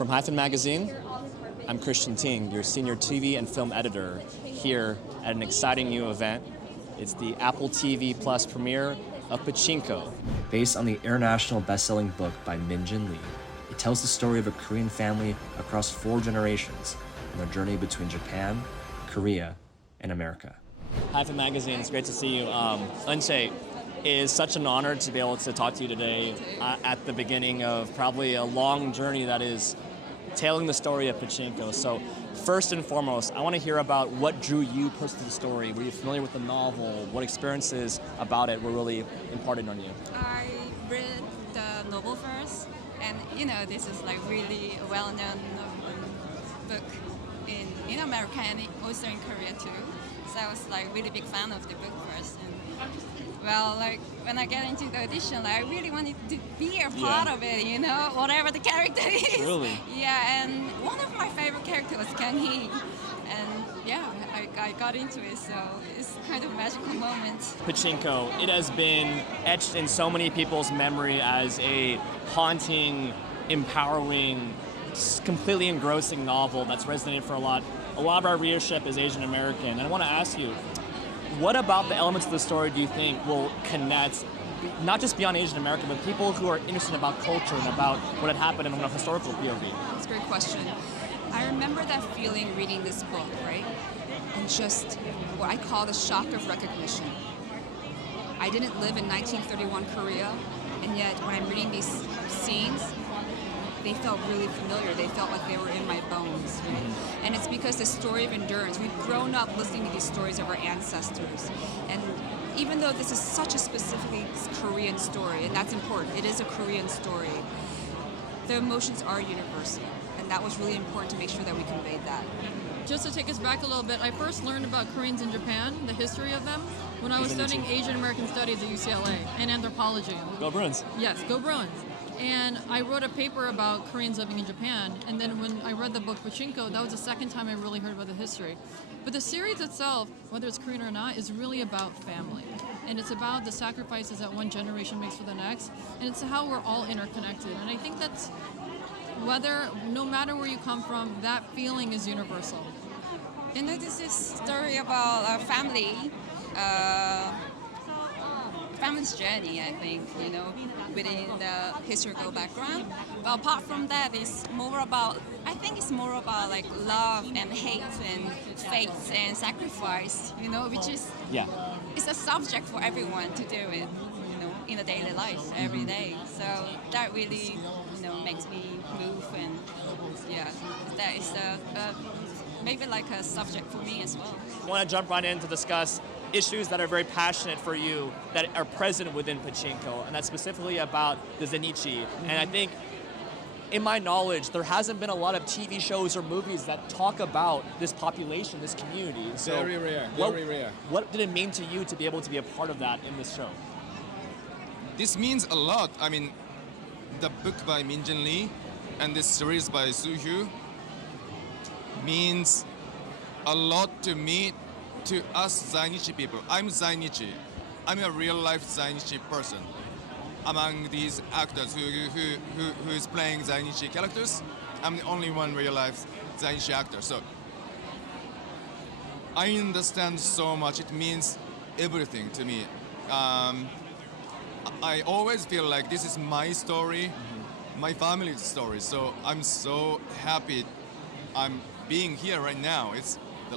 From Hyphen magazine, I'm Christian Ting, your senior TV and film editor, here at an exciting new event. It's the Apple TV Plus premiere of Pachinko. Based on the international best-selling book by Min-jin Lee, it tells the story of a Korean family across 4 generations on their journey between Japan, Korea, and America. Hyphen magazine, it's great to see you. Eun-chae, it is such an honor to be able to talk to you today at the beginning of probably a long journey that is telling the story of Pachinko. So first and foremost, I want to hear about what drew you personally to the story. Were you familiar with the novel? What experiences about it were really imparted on you? I read the novel first, and this is like really a well-known book in America and also in Korea too. So I was like really big fan of the book first. And well, like when I get into the audition, like, I really wanted to be a part of it, whatever the character is. Really? Yeah, and one of my favorite characters was Kyunghee. And yeah, I got into it, so it's kind of a magical moment. Pachinko, it has been etched in so many people's memory as a haunting, empowering, completely engrossing novel that's resonated for a lot of our readership is Asian American. And I want to ask you, what about the elements of the story do you think will connect, not just beyond Asian American, but people who are interested about culture and about what had happened in a historical POV? That's a great question. I remember that feeling reading this book, right? And just what I call the shock of recognition. I didn't live in 1931 Korea, and yet when I'm reading these scenes, they felt really familiar. They felt like they were in my bones. Right? And it's because the story of endurance, we've grown up listening to these stories of our ancestors. And even though this is such a specifically Korean story, and that's important, it is a Korean story, the emotions are universal. And that was really important to make sure that we conveyed that. Just to take us back a little bit, I first learned about Koreans in Japan, the history of them, when I was studying Asian American Studies at UCLA and anthropology. Go Bruins. Yes, go Bruins. And I wrote a paper about Koreans living in Japan, and then when I read the book Pachinko, that was the second time I really heard about the history. But the series itself, whether it's Korean or not, is really about family. And it's about the sacrifices that one generation makes for the next, and it's how we're all interconnected. And I think that's no matter where you come from, that feeling is universal. This is a story about a family, family's journey, I think, within the historical background. But apart from that, it's more about like love and hate and faith and sacrifice, which is, it's a subject for everyone to do it, in a daily life, every day. So that really, makes me move, and that is maybe like a subject for me as well. I want to jump right in to discuss issues that are very passionate for you that are present within Pachinko, and that's specifically about the Zainichi. And I think, in my knowledge, there hasn't been a lot of TV shows or movies that talk about this population, this community. So very rare, very rare. What did it mean to you to be able to be a part of that in this show? This means a lot. I mean, the book by Min-jin Lee and this series by Soo Hugh means a lot to me, to us Zainichi people. I'm Zainichi. I'm a real-life Zainichi person. Among these actors who is playing Zainichi characters, I'm the only one real-life Zainichi actor. So I understand so much. It means everything to me. I always feel like this is my story, my family's story. So I'm so happy I'm being here right now. It's the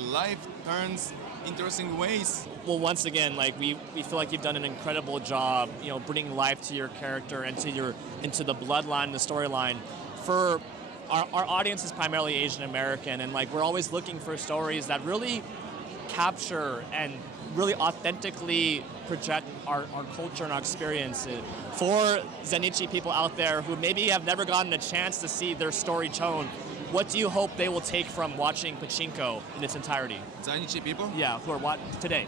life turns interesting ways. Well, once again, we feel like you've done an incredible job, bringing life to your character and into the bloodline, the storyline. For our audience is primarily Asian American, and we're always looking for stories that really capture and really authentically project our culture and our experience. For Zainichi people out there who maybe have never gotten a chance to see their story told, what do you hope they will take from watching Pachinko in its entirety? Zainichi people? Yeah, who are today?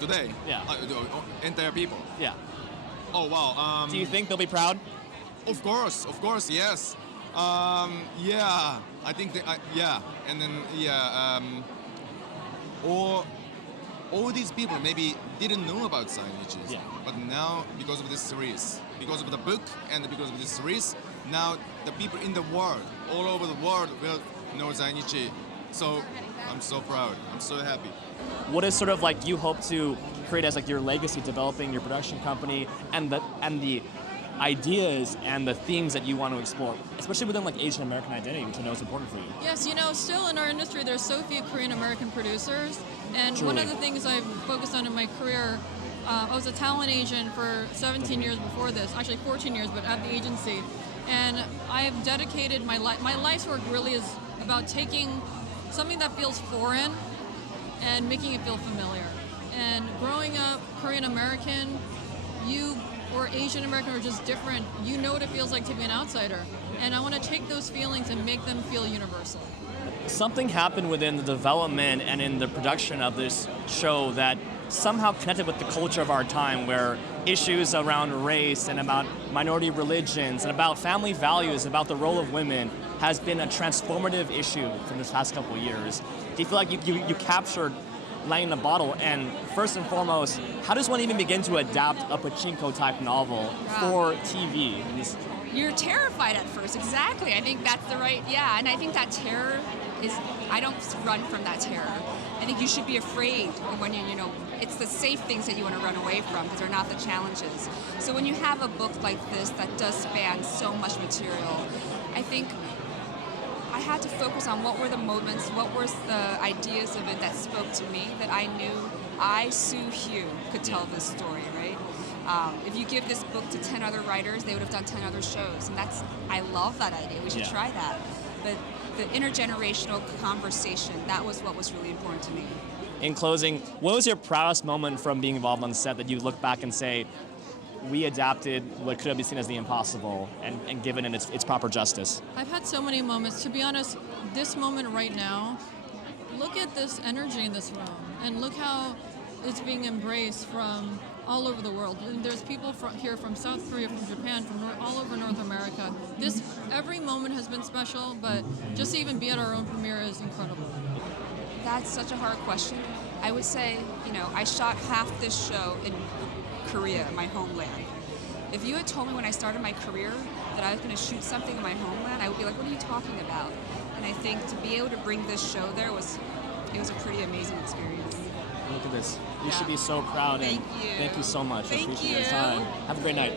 Today? Yeah. Entire people? Yeah. Oh, wow. Do you think they'll be proud? Of course, yes. Yeah, I think and then all these people maybe didn't know about Zainichi, but now because of this series, because of the book and because of this series, now the people in the world, all over the world, will know Zainichi. So I'm so proud. I'm so happy. What is sort of like you hope to create as like your legacy, developing your production company and the ideas and the themes that you want to explore, especially within like Asian American identity, which I know is important for you? Yes, still in our industry, there's so few Korean American producers, and Truly. one of the things I've focused on in my career, I was a talent agent for 17 years before this, actually 14 years, but at the agency, and I've dedicated my life's work really is about taking something that feels foreign and making it feel familiar. And growing up Korean American, or Asian American, or just different, you know what it feels like to be an outsider. And I want to take those feelings and make them feel universal. Something happened within the development and in the production of this show that somehow connected with the culture of our time, where issues around race and about minority religions and about family values, about the role of women, has been a transformative issue from this past couple of years. Do you feel like you captured lightning in a bottle? And first and foremost, how does one even begin to adapt a Pachinko type novel for TV? You're terrified at first, exactly. I think that's the right, and I think that terror is, I don't run from that terror. I think you should be afraid when it's the safe things that you want to run away from because they're not the challenges. So when you have a book like this that does span so much material, I think I had to focus on what were the moments, what were the ideas of it that spoke to me, that I knew Soo Hugh, could tell this story, right? If you give this book to 10 other writers, they would have done 10 other shows, and I love that idea. We should try that. But the intergenerational conversation, that was what was really important to me. In closing, what was your proudest moment from being involved on set that you look back and say, we adapted what could have been seen as the impossible and given it its proper justice? I've had so many moments. To be honest, this moment right now, look at this energy in this room, and look how it's being embraced from all over the world. And there's people here from South Korea, from Japan, from all over North America. Every moment has been special, but just to even be at our own premiere is incredible. That's such a hard question. I would say, I shot half this show in Korea, my homeland. If you had told me when I started my career that I was going to shoot something in my homeland, I would be like, what are you talking about? And I think to be able to bring this show there was a pretty amazing experience. Look at this. You should be so proud. Thank and you. Thank you so much. I Thank appreciate you. your time. Have a great night.